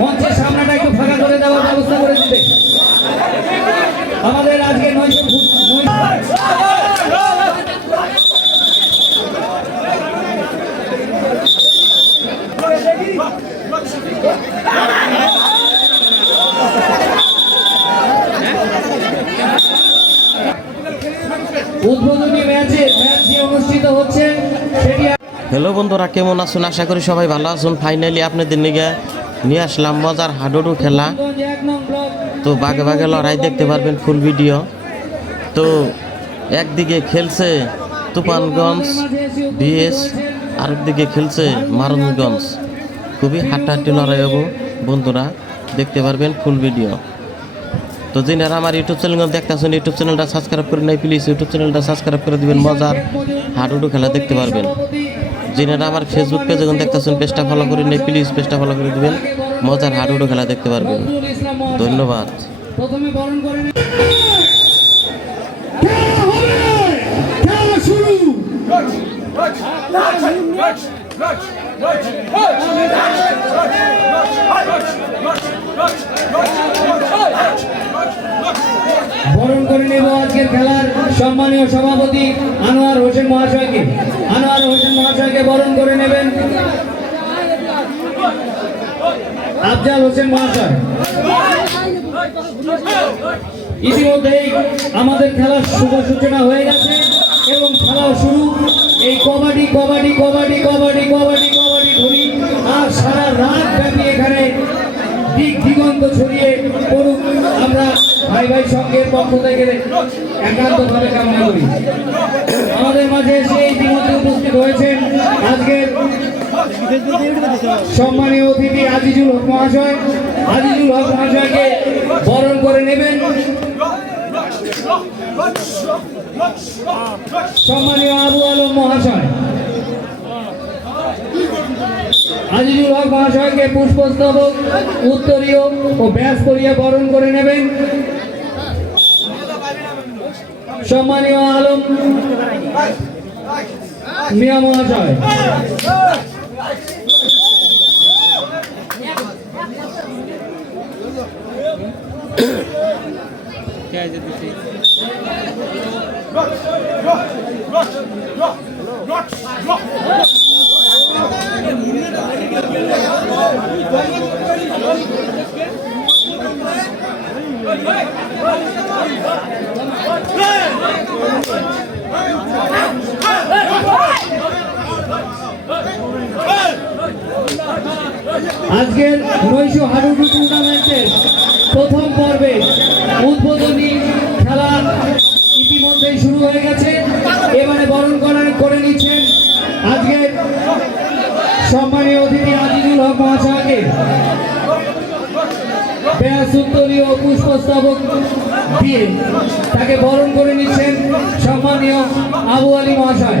মঞ্চের সামনেটা একটু ফাঁকা করে দেওয়ার ব্যবস্থা করে দিতে আমাদের আজকে নয়শো ফুট- নয়- হ্যালো বন্ধুরা, কেমন আছেন? আশা করি সবাই ভালো আছেন। ফাইনালি আপনাদের নিয়ে নিয়ে আসলাম মজার হাডুডু খেলা। তো বাঘে বাগে লড়াই দেখতে পারবেন ফুল ভিডিও তো একদিকে খেলছে তুফানগঞ্জ, বিএস, আরেকদিকে খেলছে মারণগঞ্জ খুবই হাড্ডাহাড্ডি লড়াই হব বন্ধুরা, দেখতে পারবেন ফুল ভিডিও তো যিনারা আমার ইউটিউব চ্যানেল দেখতেছেন, ইউটিউব চ্যানেলটা সাবস্ক্রাইব করে নাই প্লিজ ইউটিউব চ্যানেলটা সাবস্ক্রাইব করে দিবেন, মজার হাডুডু খেলা দেখতে পারবেন। যিনারা আমার ফেসবুক পেজে যখন দেখতেছেন পেজটা ফলো করে নেই প্লিজ পেজটা ফলো করে দিবেন, মজার হাডুডু খেলা দেখতে পারবেন। ধন্যবাদ। বরণ করে নেব আজকের খেলার সম্মানীয় সভাপতি আনোয়ার হোসেন মহাশয়কে। আনোয়ার হোসেন মহাশয়কে বরণ করে নেবেন আফজাল হোসেন মহাশয়। ইতিমধ্যেই আমাদের খেলার শুভ সূচনা হয়ে গেছে এবং খেলাও শুরু এই কবাডি কবাডি কবাডি কবাডি কবাডি কবাডি ধরি আর সারা রাত ব্যাপী এখানে দিক দিগন্ত ছড়িয়ে পড়ুক ভাই ভাই সঙ্গের পক্ষ থেকে একান্তভাবে কামনা করি। আমাদের মাঝে এসে ইতিমধ্যে উপস্থিত হয়েছেন আজকের সম্মানীয় অতিথি আজিজুল হক মহাশয়। আজিজুল হক মহাশয়কে বরণ করে নেবেন। সম্মানীয় আবু আলম মহাশয়। আজিজুল হক মহাশয়কে পুষ্পস্তবক, উত্তরীয় ও ব্যাস করিয়া বরণ করে নেবেন। সম্মানীয় আলম মিয়া মহাশয়। আজকের নৈশ হাডুডু টুর্নামেন্টের প্রথম পর্বে উদ্বোধনী খেলা ইতিমধ্যেই শুরু হয়ে গেছে। এবারে বরণ করা করে নিচ্ছেন আজকের সম্মানীয় অতিথি আজিজুল হক মহাশয়কে। ব্যাস উত্তরীয় পুষ্পস্তবক দিয়ে তাকে বরণ করে নিচ্ছেন সম্মানীয় আবু আলী মহাশয়।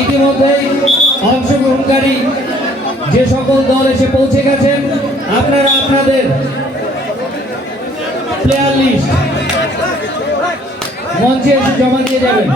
ইতিমধ্যেই অংশগ্রহণকারী যে সকল দল এসে পৌঁছে গেছেন। আপনারা আপনাদের প্লেয়ার লিস্ট মঞ্চে এসে জমা দিয়ে যাবেন।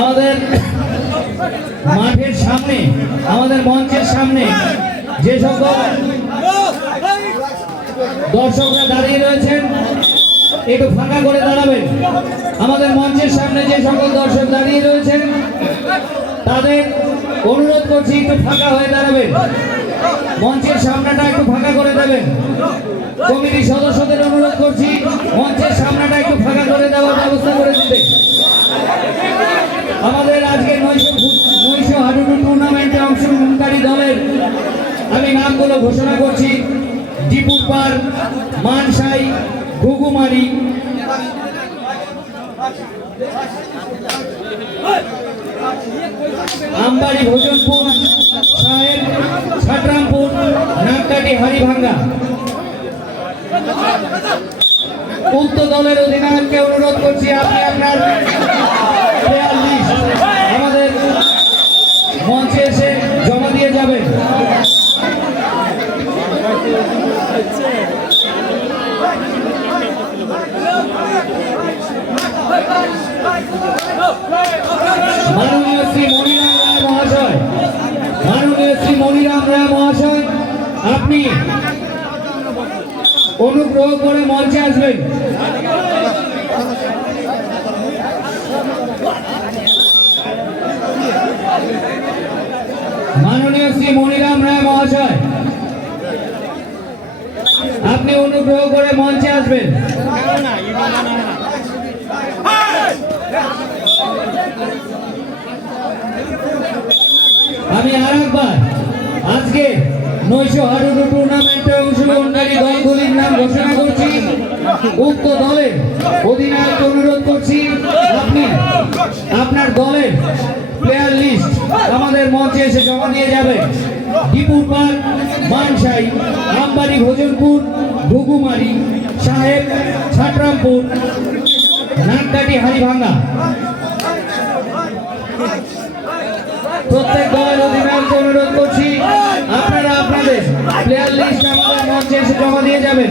আমাদের মাঠের সামনে, আমাদের মঞ্চের সামনে যে সকল দর্শকরা দাঁড়িয়ে রয়েছেন, একটু ফাঁকা করে দাঁড়াবেন। আমাদের মঞ্চের সামনে যে সকল দর্শক দাঁড়িয়ে রয়েছেন, তাদের অনুরোধ করছি একটু ফাঁকা হয়ে দাঁড়াবেন। মঞ্চের সামনেটা একটু ফাঁকা করে দেবেন। কমিটির সদস্যদের অনুরোধ করছি, মঞ্চের সামনে ঘোষণা করছি দীপুর পার মানসাই, ঘুঘুমারি। আমবাড়ি ভোজনপুর সাহেব ছাটরামপুর নাককাটি হাড়িভাঙ্গা। উক্ত দলের অধিনায়ককে অনুরোধ করছি, আপনি আপনার আমাদের মঞ্চে এসে জমা দিয়ে যাবেন। মাননীয় শ্রী মনিরাম রায় মহাশয়, মাননীয় শ্রী মনিরাম রায় মহাশয়, আপনি অনুগ্রহ করে মঞ্চে আসবেন। মাননীয় শ্রী মনিরাম রায় মহাশয়, আপনি অনুগ্রহ করে মঞ্চে আসবেন। আমি আর একবার আজকে নৈশো হাডুডু টুর্নামেন্টে অংশগ্রহণকারী দলগুলির নাম ঘোষণা করছি। উক্ত দলের অধিনায়ক অনুরোধ করছি, আপনি আপনার দলের প্লেয়ার লিস্ট আমাদের মঞ্চে এসে জমা দিয়ে যাবেন দীপুর পার্ক, মানসাই, আমবাড়ি, ভোজনপুর ঘুঘুমারি সাহেব, ছাটরামপুর নাককাটি হাড়িভাঙ্গা প্রত্যেক দলের অধিনায়ককে অনুরোধ করছি, আপনারা আপনাদের প্লেয়ার লিস্ট আমাদের মঞ্চে এসে জমা দিয়ে যাবেন।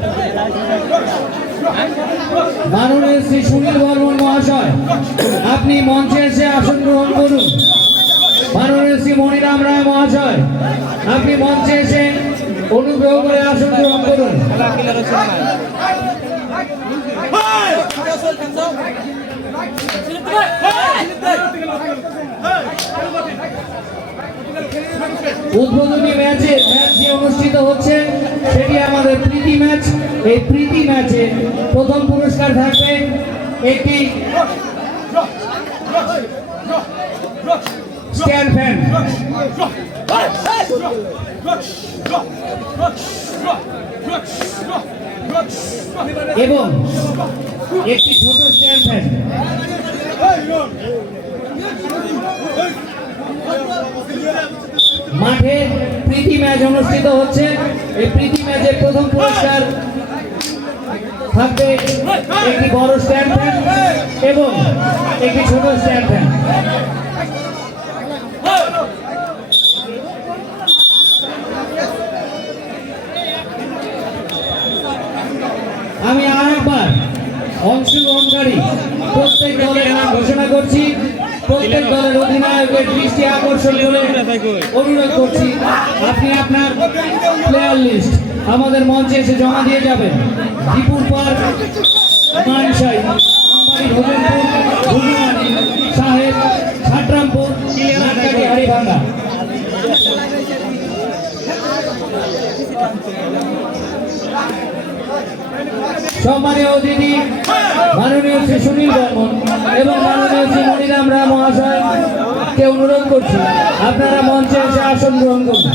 মাননীয় শ্রী সুনীল বর্মন মহাশয়, আপনি মঞ্চে এসে আসন গ্রহণ করুন। মাননীয় শ্রী মনিরাম রায় মহাশয়, আপনি মঞ্চে এসে অনুগ্রহ করে আসন গ্রহণ করুন। উদ্বোধনী ম্যাচে, ম্যাচ যে অনুষ্ঠিত হচ্ছে, সেটি আমাদের প্রীতি ম্যাচ। এই প্রীতি ম্যাচে প্রথম পুরস্কার থাকবে একটি স্ট্যান্ড ফ্যান। এবং একটি ছোট স্ট্যান্ড মাঠে প্রীতি ম্যাচ অনুষ্ঠিত হচ্ছে। এই প্রীতি ম্যাচের প্রথম পুরস্কার থাকবে একটি বড় স্ট্যান্ড এবং একটি ছোট স্ট্যান্ড আমি আর একবার অংশগ্রহণকারী প্রত্যেক দলের নাম ঘোষণা করছি। প্রত্যেক দলের অধিনায়কের দৃষ্টি আকর্ষণ করে অনুরোধ করছি, আপনি আপনার প্লেয়ার লিস্ট আমাদের মঞ্চে এসে জমা দিয়ে যাবেন। দীপুর পার্ক, মানসাই সাহেব ছাটরামপুর হাড়িভাঙ্গা। সম্মানীয় অতিথি, মাননীয় শ্রী সুনীল বর্মন এবং মাননীয় শ্রী মনিরাম রায় মহাশয়, কে অনুরোধ করছি, আপনারা মঞ্চে এসে আসন গ্রহণ করুন।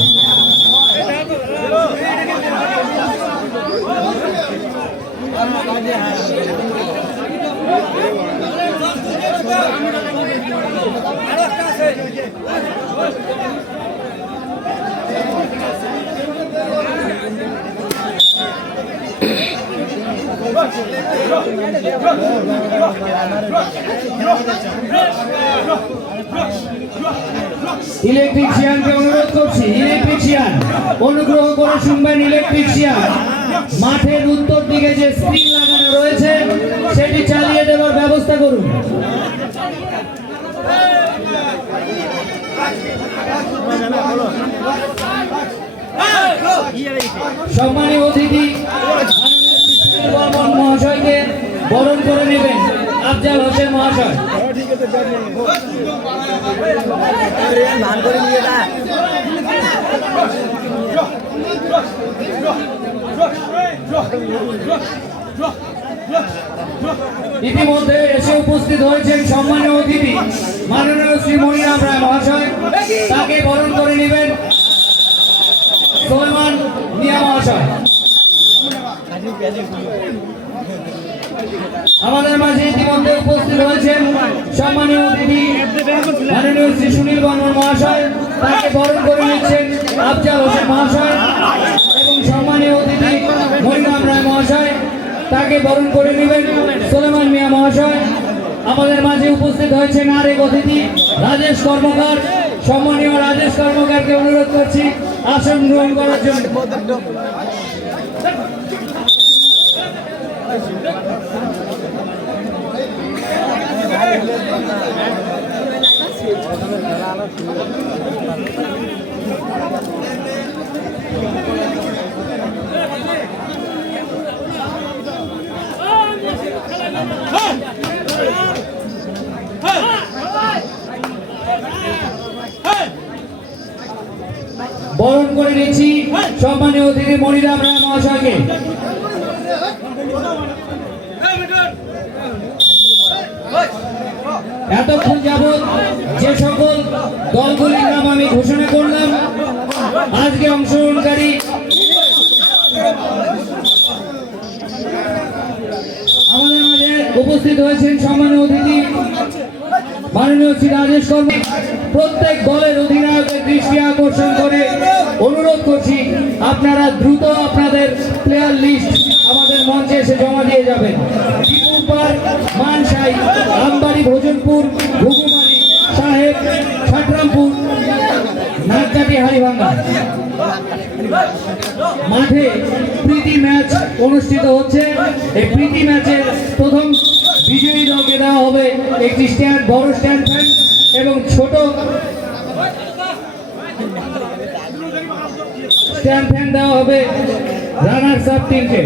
ইলেকট্রিশিয়ানকে অনুরোধ করছি ইলেকট্রিশিয়ান অনুগ্রহ করে শুনবেন ইলেকট্রিশিয়ান মাঠের উত্তর দিকে যে স্ক্রিন লাগানো রয়েছে, সেটি চালিয়ে দেওয়ার ব্যবস্থা করুন। সম্মানীয় অতিথি মাননীয় শ্রী সুনীল বর্মন মহাশয়কে বরণ করে নেবেন আফজাল হোসেন মহাশয়। ইতিমধ্যে এসে উপস্থিত হয়েছেন সম্মানীয় অতিথি, মাননীয় শ্রী মনিরাম রায় মহাশয়। তাকে বরণ করে নেবেন সোলেমান মিয়া মহাশয়। আমাদের মাঝে ইতিমধ্যে উপস্থিত হয়েছেন সম্মানীয় অতিথি, মাননীয় শ্রী সুনীল বর্মন মহাশয়, তাকে বরণ করে নিচ্ছেন আফজাল হোসেন মহাশয় এবং সম্মানীয় অতিথি মনিরাম রায় মহাশয়, তাকে বরণ করে নেবেন সোলেমান মিয়া মহাশয়। আমাদের মাঝে উপস্থিত হয়েছেন আরেক অতিথি, রাজেশ কর্মকার। সম্মানীয় রাজেশ কর্মকারকে অনুরোধ করছি আসন গ্রহণ করার জন্য। বরণ করে নিচ্ছি সম্মানীয় অতিথি মনিরাম রায় মহাশয়কে। এতক্ষণ যাবৎ যে সকল দলগুলির নাম আমি ঘোষণা করলাম, আজকে অংশগ্রহণকারী আমাদের মাঝে উপস্থিত হয়েছেন সম্মানীয় অতিথি, মাননীয় শ্রী রাজেশ কর্মী। প্রত্যেক দলের অধিনায়কের দৃষ্টি আকর্ষণ করে অনুরোধ করছি, আপনারা দ্রুত আপনাদের প্লেয়ার লিস্ট আমাদের মঞ্চে এসে জমা দিয়ে যাবেন। হারিভাঙ্গা মাঠে প্রীতি ম্যাচ অনুষ্ঠিত হচ্ছে। এই প্রীতি ম্যাচের প্রথম বিজয়ী দলকে দেওয়া হবে একটি স্ট্যান্ড, বড় স্ট্যান্ড ফ্যান এবং ছোট স্ট্যান্ড ফ্যান দেওয়া হবে রানার্স আপ টিমকে।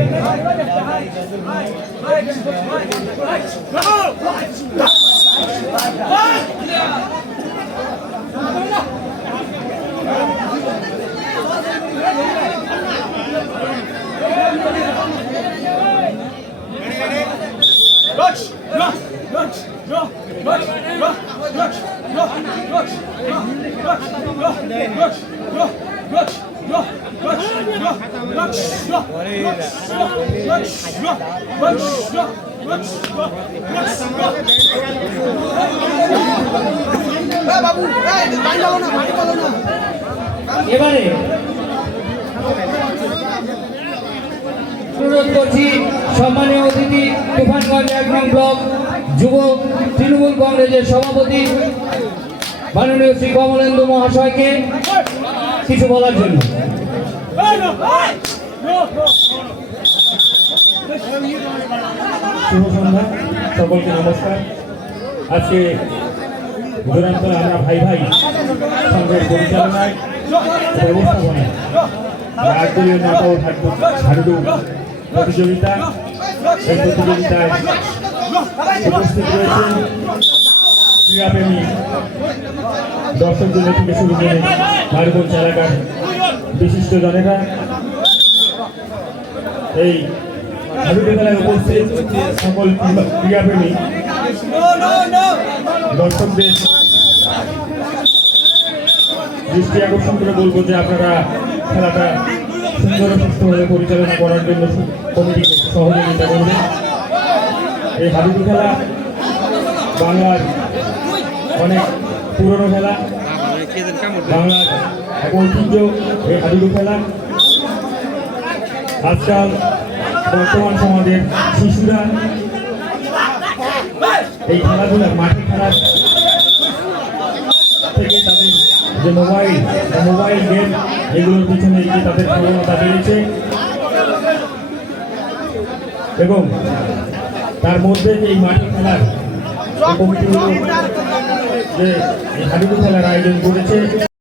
বাবু পানি পালো না পানি পালো না এবারে অনুরোধ করছি সম্মানীয় অতিথি তুফানগঞ্জ এক নং ব্লক, যুব তৃণমূল কংগ্রেসের সভাপতি, মাননীয় শ্রী কমলেন্দু মহাশয়কে কিছু বলার জন্য। শুভ সন্ধ্যা, সকলকে নমস্কার। আজকে দুরান্ত আমরা ভাই ভাই সংঘের পরিচালনায় ব্যবস্থাপনায় রাজদলীয় নাটক হাডুডু প্রতিযোগিতা এই প্রতিযোগিতায় উপস্থিত রয়েছেন ক্রীড়াপ্রেমী দর্শকদের থেকে শুরু করে মারগঞ্জ এলাকার বিশিষ্ট জনেরা এই হাডুডু মেলায় উপস্থিত সকল ক্রীড়াপ্রেমী দর্শকদের দৃষ্টি আকর্ষণ করে বলব যে আপনারা খেলাটা সুন্দর ও সুষ্ঠুভাবে পরিচালনা করার জন্য কমিটিকে সহযোগিতা করবে। এই হাডুডু খেলা বাংলার অনেক পুরনো খেলা। বাংলার এক ঐতিহ্য এই হাডুডু খেলা। আজকাল বর্তমান সমাজের শিশুরা এই খেলাধুলা মাঠে খেলার যে মোবাইল মোবাইল গেম, এগুলোর পিছনে যে তাদের প্রবণতা বেড়েছে? এবং তার মধ্যে এই মাটি খেলার যে হাডুডু খেলার আয়োজন করেছে